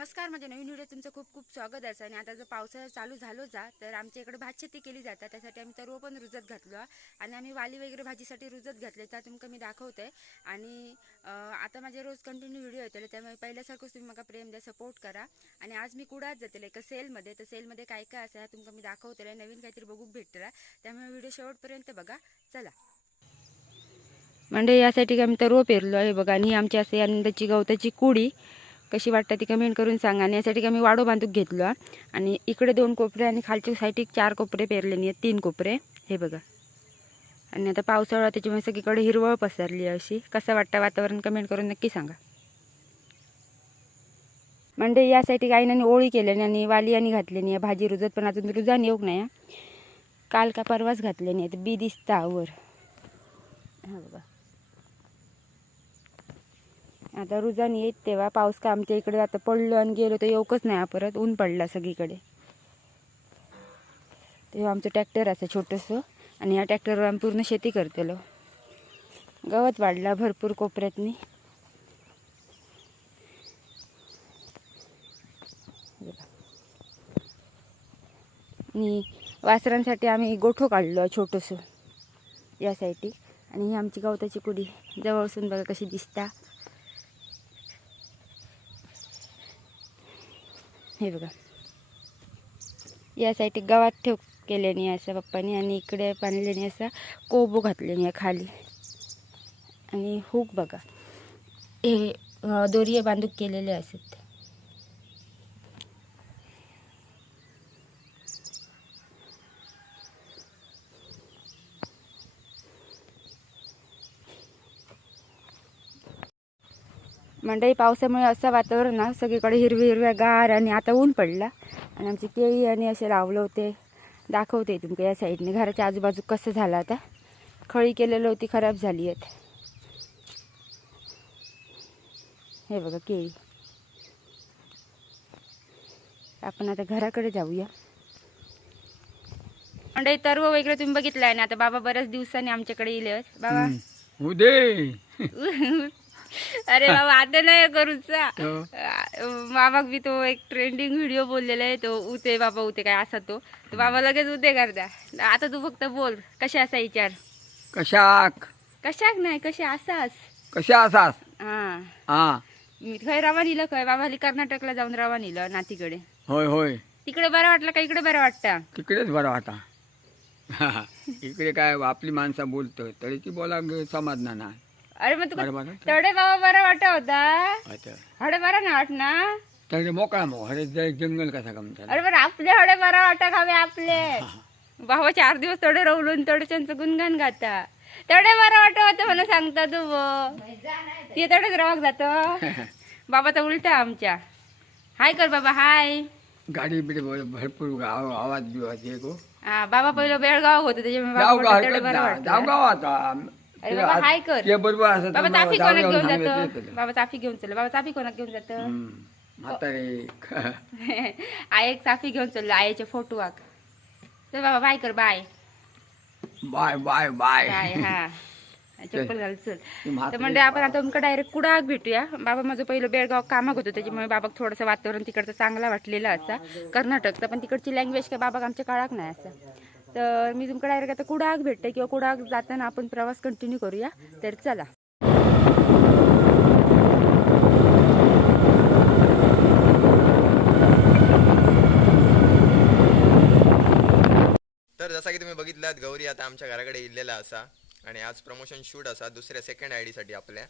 नमस्कार, माझ्या नवीन व्हिडिओ तुमचं खूप खूप स्वागत आहे. आणि आता जर पावसाळा चालू झालो जा तर आमच्या इकडे भात शेती केली जातात. त्यासाठी आम्ही तरव पण रुजत घातलो आणि आम्ही वाली वगैरे भाजीसाठी रुजत घातले. तर तुमका मी दाखवते. आणि आता माझे रोज कंटिन्यू व्हिडिओ येतले, त्यामुळे पहिल्यासारखंच तुम्ही मला प्रेम द्या, सपोर्ट करा. आणि आज मी कुडाच जाते एका सेलमध्ये. तर सेलमध्ये काय काय असं तुमका मी दाखवते, नवीन काहीतरी बघूक भेटतं. त्यामुळे व्हिडिओ शेवटपर्यंत बघा. चला म्हणजे यासाठी आम्ही तरव पेरलो आहे बघा. आणि आमची असे आनंदाची गवताची कुडी कशी वाटतं ती कमेंट करून सांगा. आणि यासाठी आम्ही वाडो बांधूक घेतलो आणि इकडे 2 कोपरे आणि खालच्या साईड 4 कोपरे पेरलेली आहेत, 3 कोपरे हे बघा. आणि आता पावसाळा त्याच्यामुळे सगळीकडे हिरवळ पसरली आहे. अशी कसं वाटतं वातावरण कमेंट करून नक्की सांगा. म्हणजे यासाठी काही ओळी केल्याने आणि वाली आणि घातल्याने भाजी रुजत, पण अजून रुजान येऊक नाही. काल का परवाच घातल्याने आता बी दिसता आवर. हा बघा, आता रुजान येत तेव्हा पाऊस का आमच्या इकडे आता पडलो आणि गेलो तर येऊकच नाही. परत ऊन पडला सगळीकडे. तेव्हा आमचं ट्रॅक्टर असं छोटंसं आणि या ट्रॅक्टरवर आम्ही पूर्ण शेती करतेलो. गवत वाढला भरपूर कोपऱ्यातनी. आणि वासरांसाठी आम्ही गोठो काढलो छोटंसं यासाठी. आणि ही आमची गवताची कुडी जवळसून बघा कशी दिसता. हे बघा, या साईड गावात ठेव केल्याने असं पप्पानी. आणि इकडे बांधल्याने असा कोबो घातल्याने खाली. आणि हुक बघा, हे दोरी बांधूक केलेले असत. मंडई पावसामुळे असं वातावरण ना, सगळीकडे हिरव्या गार. आणि आता ऊन पडला आणि आमची केळी आणि असे लावलं होते दाखवते तुमका. या साईडने घराच्या आजूबाजू कसं झालं, आता खळी केलेलं होती खराब झाली आहेत. हे बघा केळी. आपण आता घराकडे जाऊया. मंडई तरव वगैरे तुम्ही बघितलंय ना. आता बाबा बऱ्याच दिवसांनी आमच्याकडे येले बाबा. उदे अरे बाबा आता नाही करूचा. बाबा मी तो एक ट्रेंडिंग व्हिडिओ बोललेला आहे, तो उते बाबा उते काय असा तो बाबा लगेच उते करता. आता तू फक्त बोल कशा असा विचार. कशाक नाही कशा असाच. कशा असास. हा मी खय रवा नेलं खय बाबाली कर्नाटकला जाऊन रवा नेलं नातीकडे. होय होय. तिकडे बरं वाटलं का इकडे बरं वाटतं. तिकडेच बरं वाटा. इकडे काय आपली माणसं बोलतो तरी ती बोला समाधान नाही. अरे मग तुला तडे बाबा बरा वाटत होता. हडे बरा ना वाट ना. तडे मोकळा हरे जंगल कसा गमता. अरे बरं आपले हडे बरा वाटा खावे आपले. बाबा 4 दिवस तडे रवलून तडेच्यांचं गुणगान गाता. तडे बरा वाटत होतं मला सांगता तू. ते तडेच रवाक जात. बाबाचा उलटा आमच्या. हाय कर बाबा हाय. गाडी बिडी भरपूर आवाज बिवाज गो. हा बाबा पहिलं बेळगाव होतं त्याच्यामुळे तडे बरा वाटत. आता अरे बाबा हाय कर. ते बरोबर असं बाबा चाफी कोणाक घेऊन जातो. बाबा चाफी घेऊन चल. बाबा चाफी कोणाक घेऊन जात. म्हातारे आई एक चाफी घेऊन चाललो आईचे फोटो वाक. चल बाबा बाय कर. Bye bye bye bye. Bye. हा चप्पल घाल चल. तर म्हणजे आपण आता तुमका डायरेक्ट कुडाक भेटूया. बाबा माझं पहिलं बेळगाव कामाक होतं, त्याच्यामुळे बाबा थोडंसं वातावरण तिकडचं चांगला वाटलेलं असा कर्नाटकचा. पण तिकडची लँग्वेज काय बाबा आमच्या काळाक नाही असं. तर मी तुमका डायरेक्ट आता कुडाक भेटते किंवा कुडाक जाताना आपण प्रवास कंटिन्यू करूया. तर चला. तर जसा की तुम्ही बघितलात गौरी आता आमच्या घराकडे इल्लेला असा. आणि आज प्रमोशन शूट असा दुसऱ्या सेकंड आय साठी आपल्या.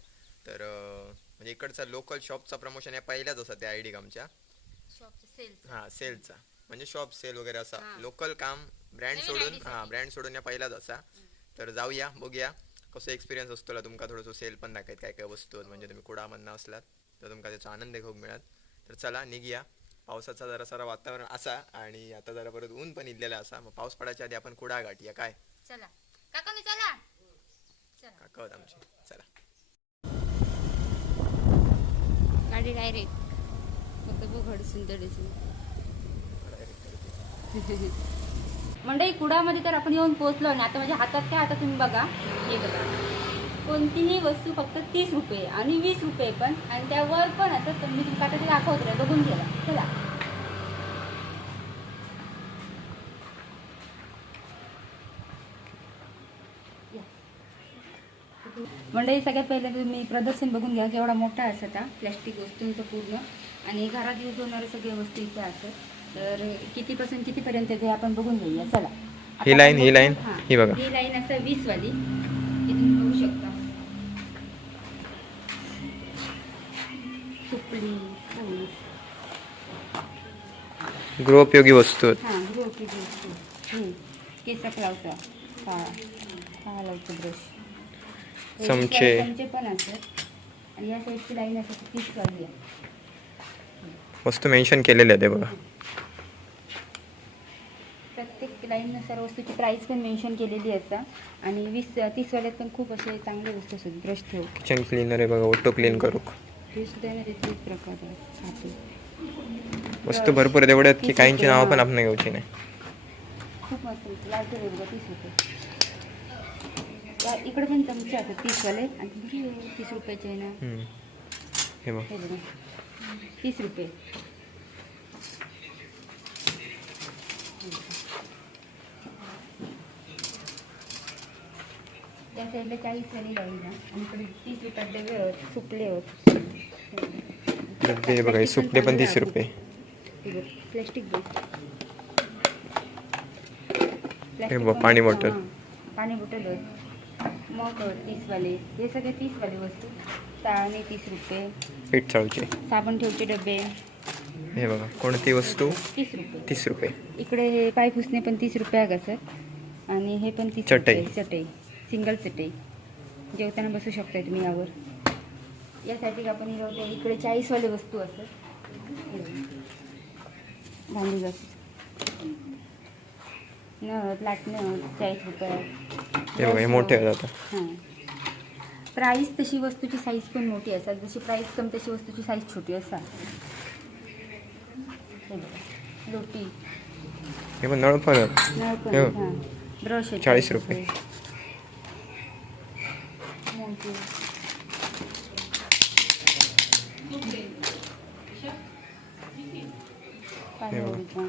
तर म्हणजे इकडचा लोकल शॉपचा प्रमोशन या पहिल्याच असा त्या आय डी आमच्या. हा सेलचा म्हणजे शॉप सेल वगैरे असा लोकल काम ब्रँड सोडून. हा ब्रँड सोडून या पहिलाच असा. तर जाऊया बघूया कसं एक्सपिरियन्स असतो. तुमका थोडंसं सेल पण दाखवत काय काय वस्तू म्हणजे तुम्ही कुडा म्हणणं असलात तर तुमका त्याचा आनंद खूप मिळत. तर चला निघूया. पावसाचा जरा सारा वातावरण असा आणि आता जरा परत ऊन पण इल्लेला असा. मग पाऊस पडायच्या आधी आपण कुडा गाठूया काय. चला काका मी चला. काका होत आमची. चला गाडी डायरेक्ट फक्त बघड सुंदर मंडई कुडामध्ये तर आपण येऊन पोहोचलो. आणि आता माझ्या हातात काय आता तुम्ही बघा. हे बघा कोणतीही वस्तू फक्त 30 रुपये आणि 20 रुपये पण, आणि त्यावर पण असं मी तुमका आता ते दाखवतो, बघून घ्या. चला मंडळी, सगळ्यात पहिले तुम्ही प्रदर्शन बघून घ्या केवढा मोठा असत हा प्लॅस्टिक वस्तूंचं पूर्ण, आणि घरात यूज होणाऱ्या सगळ्या वस्तू इथे असत. तर कितीपासून कितीपर्यंत ते आपण बघून घेऊया. चला ही लाईन हां, ही बघा. ही लाईन असं 20 वाली, ही तुम्ही बघू शकता. सुपली, फूल, गृहोपयोगी वस्तू आहेत. हां, गृहोपयोगी वस्तू, केसाक लावता, काळा लावतो ब्रश, चमचे. चमचे पण असत. आणि या साईडची लाईन असं 30 वाली आहे. वस्तू मेन्शन केलेल्या आहेत हे बघा. प्रत्येक लाईननुसार वस्तूची प्राईस पण मेन्शन केलेली असता. आणि 20-30 वाल्यात पण खूप असे चांगले वस्तू असतात. ब्रश ठेव, किचन क्लीनर आहे बघा, ऑटो क्लीन करूक. हे सुद्धा ना तेच प्रकार आहे. छापे, वस्तू भरपूर आहेत एवढ्यात की काहींची नावं पण आपण घेऊची नाही. खूप मस्त होतं. लावतो रे बघा, 30 रुपये. इकडे पण चमचे असतात 30 वाले, आणि 30 रुपयाचे आहे ना. हे बघ, हे बघा 30 रुपये. त्या साईडला 40 वाली लावली ना, आणि इकडे 30 रुपयात डबे आहेत, सुपले आहेत. डब्बे हे बघा, हे सुपले पण 30 रुपये. प्लॅस्टिक हे बघ, पाणी बॉटल. पाणी बॉटल आहेत. मग 30 वाले, हे सगळे 30 वाले वस्तू. चाळणे 30 रुपये. पीठ चाळूचे. साबण ठेवचे डबे, हे बघा, कोणती वस्तू 30 रुपये. 30 रुपये. इकडे हे पाय पुसणे पण 30 रुपये आहे का सर. आणि हे पण 30 चटई. रुपये. चटई, सिंगल चटई. जेवताना बसू शकताय तुम्ही यावर. यासाठी आपण हे होते. इकडे 40 वाले वस्तू असतात. भांडी घास, नथ, लाटणं 40 रुपये. हे बघा, हे मोठे आहेत आता. हां, प्राईस तशी वस्तूची साईज पण मोठी असतात. जशी प्राईस कमी तशी वस्तूची साईज छोटी असतात. हे बघा, लोटी, हे पण नळ पण आहेत. नळ पण, हो. हां, ब्रश 40 रुपये. मोती. पाण्यावरचा.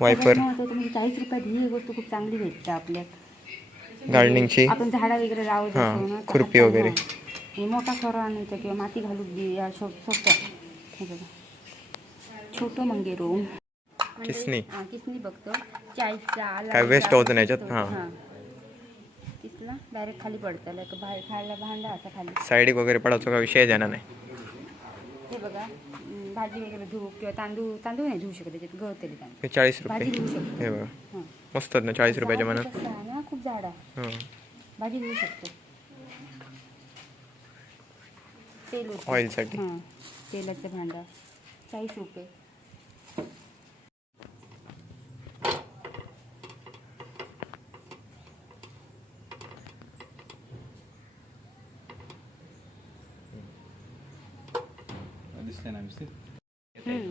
वायपर. सगळ्यात महत्त्वाचं म्हणजे 40 रुपयात ही वस्तू खूप चांगली भेटते आपल्यात. गार्डनिंगची. आपण झाडा वगैरे लावत हां, असतो ना, खुरपी हातात, वगैरे. हां. हे मोठा खरा आणायचा किंवा माती घालून दे या सोप्या. हे बघा, छोटं मंगेरो. किसनी. हां, किसनी बघतो. 40चा काय waste होतं ना याच्यात? हां. हां, किसला डायरेक्ट खाली पडतं. लाईक बाहेर खायला भांडा असा खाली. साईड वगैरे पडायचा का विषय देणार नाही. हे बघा, भाजी वगैरे धुवू किंवा तांदूळ नाही धुवू शकत, त्याच्यात गळते तांदूळ. हे 40 भाजी रुपये. धुवू शकतो. हे बघा, हां, मस्त आहेत ना 40 रुपयाच्या मनात. कसा आहे ना, खूप झाड आहे. हां. भाजी धुवू शकतो. तेल होतं. ऑइलसाठी. हां, तेलाचं भांडा 40 रुपये. दिसले ना व्यवस्थित. हम्म.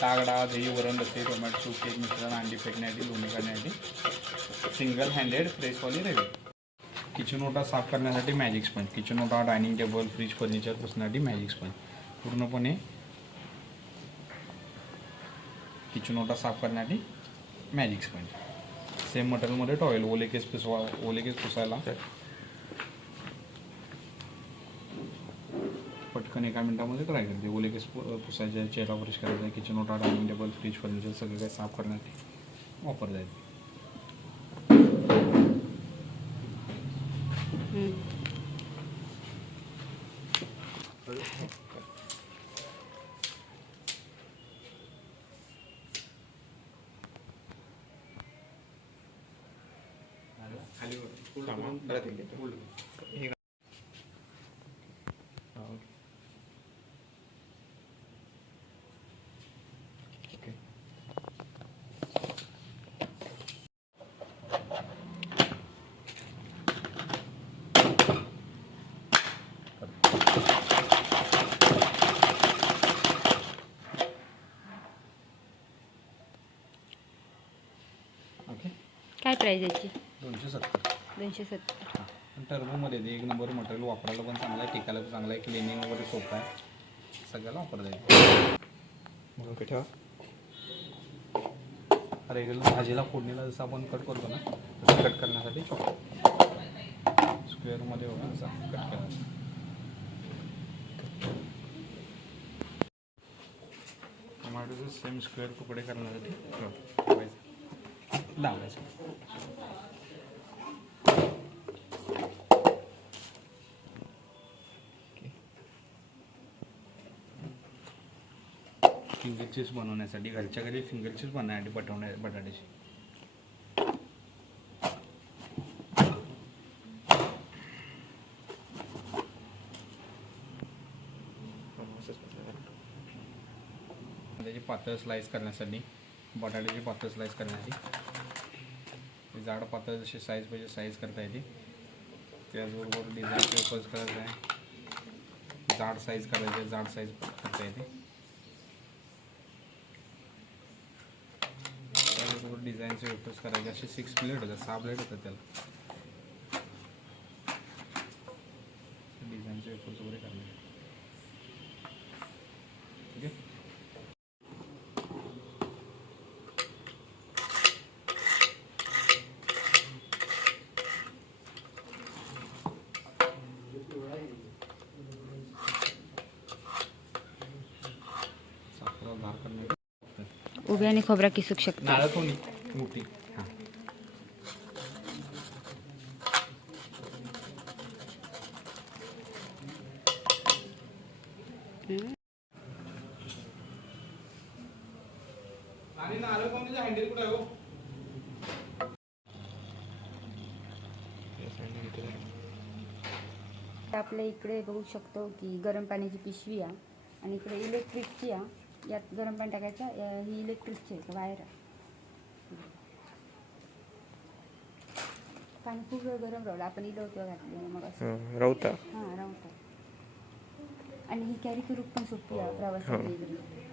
कागडा, दही, वरण, रस्से, टोमॅटो सूप, केक मिश्रण, अंडी फेकण्यासाठी, लोणी काढण्यासाठी, सिंगल हँडेड प्रेसवाली रेवी. किचन ओटा साफ करण्यासाठी मॅजिक स्पंज. किचन ओटा, डायनिंग टेबल, फ्रीज, फर्निचर पुसण्यासाठी मॅजिक स्पंज. पूर्णपणे किचन ओटा साफ करण्यासाठी मॅजिक स्पंज. सेम मटेरियलमध्ये टॉवेल, ओले केस पुसायला पटकन 1 मिनिटामध्ये ट्राय करते. ओले केस पुसायचे, चेहरा ब्रश करायचा, किचन ओटा, डायनिंग टेबल, फ्रीज, फर्निचर सगळं काही साफ करण्यासाठी वापरता येते. ओके, काय प्राईज याची? 270. 270. टर्बोमध्ये ते 1 नंबर मटेरियल वापरायला पण चांगलं आहे, टिकायला पण चांगलं आहे, क्लिनिंग वगैरे सोपं आहे, सगळ्याला वापरता येईल. मग ओके ठेवा. रेग्युलर भाजीला फोडणीला जसं आपण कट करतो ना तसं कट करण्यासाठी स्क्वेअरमध्ये वगैरे असा कट करायचा. टोमॅटोचे सेम स्क्वेअर तुकडे करण्यासाठी ठेवायचं, लावायचं. फिंगर चिप्स बनवण्यासाठी घरच्या घरी फिंगर चिप्स बनवण्यासाठी बटाट्याची त्याची पातळ स्लाइस करण्यासाठी बटाट्याची पातळ स्लाइस करण्यासाठी जाड पातळ जशी साईज पाहिजे साईज करता येते. त्याचबरोबर डिझाईन पेपर्स करायचं आहे, जाड साईज करायचं आहे, जाड साईज करता येते. त्याचबरोबर डिझाईनचे पेपर्स करायचे. असे 6 प्लेट होतात, 6 प्लेट होतात त्याला. डिझाईनचे पेपर्स वगैरे करणे. ठीक आहे. साखर धार करणे. उभ्याने खोबरा किसूक शकता. नारळ कोणी मोठी. हां आणि नारळ कोणीचं हँडल कुठे आहे हो? आपल्या इकडे बघू शकतो की गरम पाण्याची पिशवी आहे आणि इकडे इलेक्ट्रिकची आहे. यात गरम पाणी टाकायचं. ही इलेक्ट्रिकची आहे वायर. पाणी खूप वेळ गरम राहिलं. आपण इलवतो घातली मग असं राहता हां राहतं. आणि ही कॅरी करू पण सोपी आहे प्रवासात वगैरे.